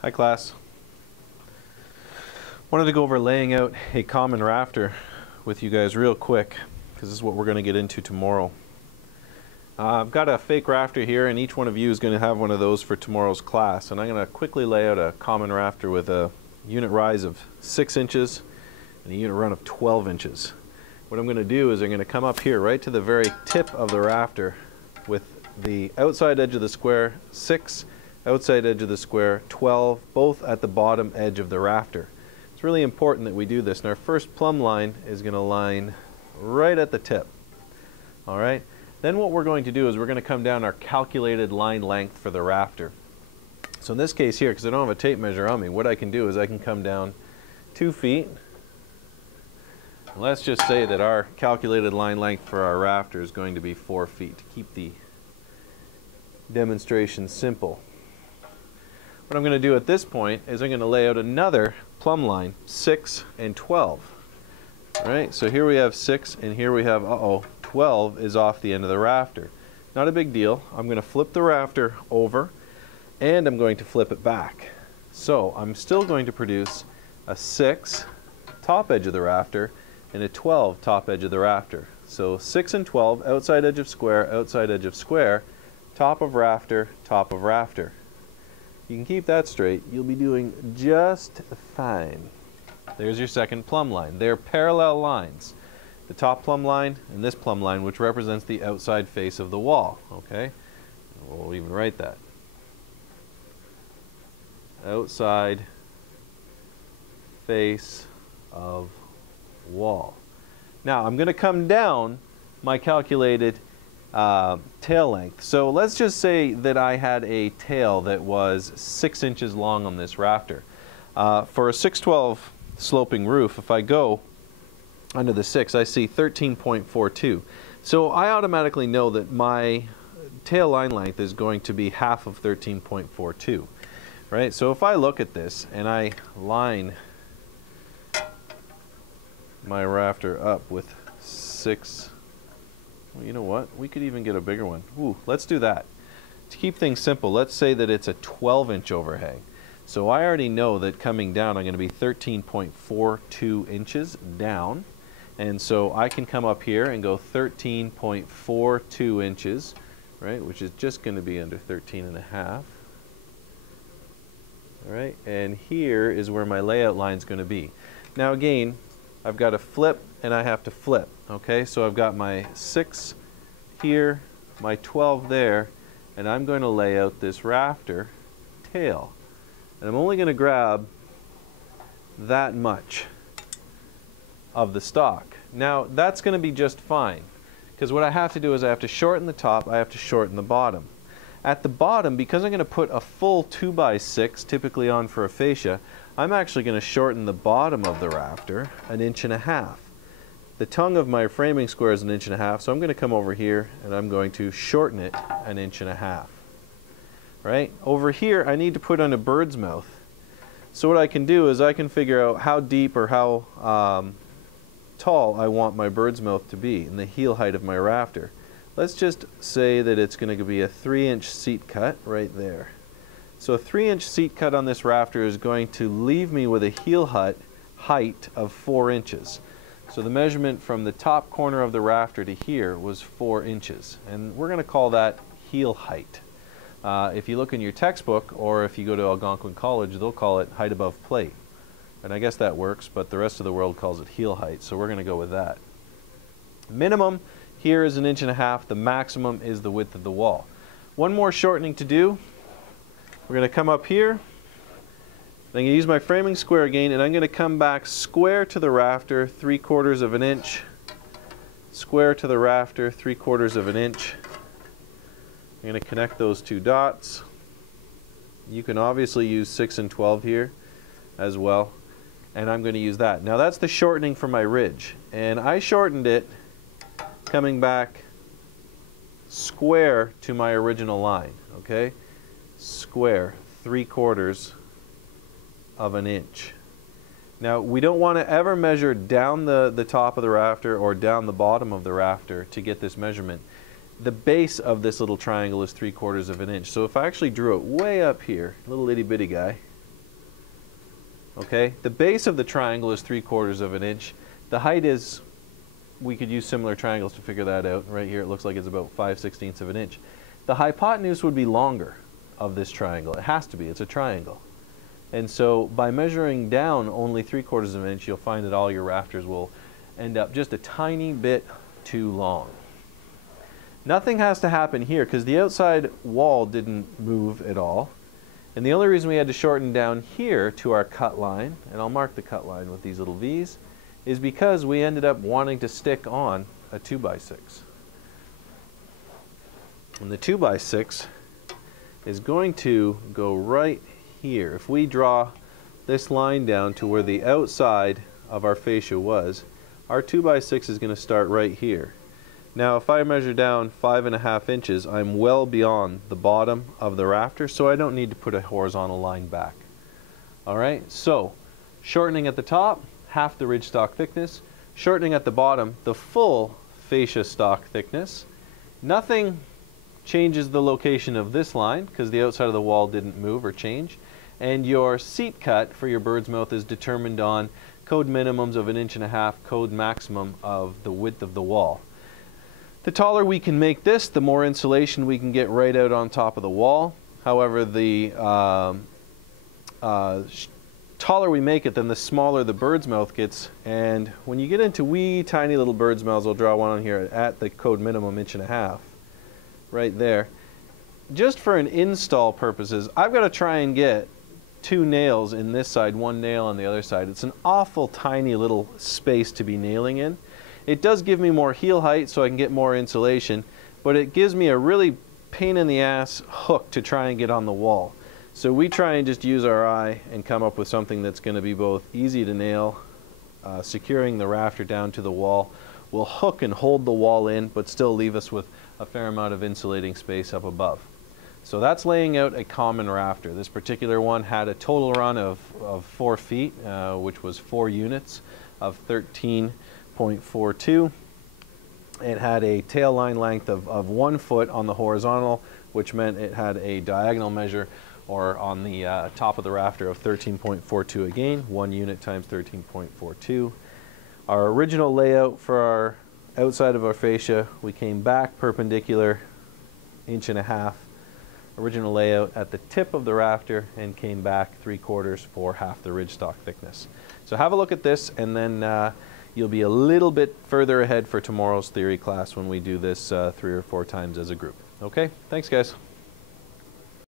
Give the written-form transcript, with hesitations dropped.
Hi class. Wanted to go over laying out a common rafter with you guys real quick because this is what we're going to get into tomorrow. I've got a fake rafter here and each one of you is going to have one of those for tomorrow's class, and I'm going to quickly lay out a common rafter with a unit rise of 6 inches and a unit run of 12 inches. What I'm going to do is I'm going to come up here right to the very tip of the rafter with the outside edge of the square 6, outside edge of the square 12, both at the bottom edge of the rafter. It's really important that we do this, and our first plumb line is going to line right at the tip. Alright, then what we're going to do is we're going to come down our calculated line length for the rafter. So in this case here, because I don't have a tape measure on me, what I can do is I can come down 2 feet. Let's just say that our calculated line length for our rafter is going to be 4 feet to keep the demonstration simple. What I'm going to do at this point is I'm going to lay out another plumb line, 6 and 12. Alright, so here we have 6 and here we have, 12 is off the end of the rafter. Not a big deal. I'm going to flip the rafter over and I'm going to flip it back. So I'm still going to produce a 6 top edge of the rafter and a 12 top edge of the rafter. So 6 and 12, outside edge of square, outside edge of square, top of rafter, top of rafter. You can keep that straight, you'll be doing just fine. There's your second plumb line. They're parallel lines. The top plumb line and this plumb line, which represents the outside face of the wall. Okay? We'll even write that. Outside face of wall. Now I'm going to come down my calculated tail length. So let's just say that I had a tail that was 6 inches long on this rafter. For a 6/12 sloping roof, if I go under the 6, I see 13.42. So I automatically know that my tail line length is going to be half of 13.42. Right? So if I look at this and I line my rafter up with 6, well, you know what? We could even get a bigger one. Ooh, let's do that. To keep things simple, let's say that it's a 12-inch overhang. So I already know that coming down I'm going to be 13.42 inches down. And so I can come up here and go 13.42 inches, right, which is just going to be under 13 and a half. All right, and here is where my layout line is going to be. Now again, I've got to flip and I have to flip. Okay, so I've got my 6 here, my 12 there, and I'm going to lay out this rafter tail. And I'm only going to grab that much of the stock. Now that's going to be just fine, because what I have to do is I have to shorten the top, I have to shorten the bottom. At the bottom, because I'm going to put a full 2x6 typically on for a fascia, I'm actually going to shorten the bottom of the rafter 1.5 inches. The tongue of my framing square is 1.5 inches, so I'm going to come over here and I'm going to shorten it 1.5 inches. Right? Over here I need to put on a bird's mouth. So what I can do is I can figure out how deep or how tall I want my bird's mouth to be and the heel height of my rafter. Let's just say that it's going to be a 3-inch seat cut right there. So a 3-inch seat cut on this rafter is going to leave me with a heel height of 4 inches. So the measurement from the top corner of the rafter to here was 4 inches. And we're going to call that heel height. If you look in your textbook, or if you go to Algonquin College, they'll call it height above plate. And I guess that works, but the rest of the world calls it heel height, so we're going to go with that. Minimum here is 1.5 inches. The maximum is the width of the wall. One more shortening to do. We're going to come up here. I'm going to use my framing square again, and I'm going to come back square to the rafter, 3/4 of an inch. Square to the rafter, 3/4 of an inch. I'm going to connect those two dots. You can obviously use 6 and 12 here as well, and I'm going to use that. Now that's the shortening for my ridge, and I shortened it coming back square to my original line. Okay, square, 3/4 of an inch. Now we don't want to ever measure down the top of the rafter or down the bottom of the rafter to get this measurement. the base of this little triangle is 3/4 of an inch. So if I actually drew it way up here, little itty bitty guy, Okay, the base of the triangle is 3/4 of an inch. The height is, we could use similar triangles to figure that out. Right here it looks like it's about 5/16 of an inch. The hypotenuse would be longer of this triangle. It has to be, it's a triangle. And so by measuring down only 3/4 of an inch, you'll find that all your rafters will end up just a tiny bit too long. Nothing has to happen here because the outside wall didn't move at all. And the only reason we had to shorten down here to our cut line, and I'll mark the cut line with these little V's, is because we ended up wanting to stick on a 2x6. And the 2x6 is going to go right here. If we draw this line down to where the outside of our fascia was, our 2x6 is going to start right here. Now if I measure down 5.5 inches, I'm well beyond the bottom of the rafter, so I don't need to put a horizontal line back. Alright, so shortening at the top, half the ridge stock thickness. Shortening at the bottom, the full fascia stock thickness. Nothing changes the location of this line because the outside of the wall didn't move or change. And your seat cut for your bird's mouth is determined on code minimums of 1.5 inch, code maximum of the width of the wall. The taller we can make this, the more insulation we can get right out on top of the wall. However, the taller we make it, then the smaller the bird's mouth gets. And when you get into wee tiny little bird's mouths, I'll draw one on here at the code minimum 1.5 inch, right there. Just for an install purposes, I've got to try and get 2 nails in this side, 1 nail on the other side. It's an awful tiny little space to be nailing in. It does give me more heel height so I can get more insulation, but it gives me a really pain in the ass hook to try and get on the wall. So we try and just use our eye and come up with something that's going to be both easy to nail, securing the rafter down to the wall, will hook and hold the wall in, but still leave us with a fair amount of insulating space up above. So that's laying out a common rafter. This particular one had a total run of 4 feet, which was 4 units of 13.42. It had a tail line length of 1 foot on the horizontal, which meant it had a diagonal measure, or on the top of the rafter, of 13.42 again, 1 unit times 13.42. Our original layout for our outside of our fascia, we came back perpendicular 1.5 inches. Original layout at the tip of the rafter and came back 3/4 for half the ridge stock thickness. So have a look at this, and then you'll be a little bit further ahead for tomorrow's theory class when we do this 3 or 4 times as a group. Okay, thanks guys.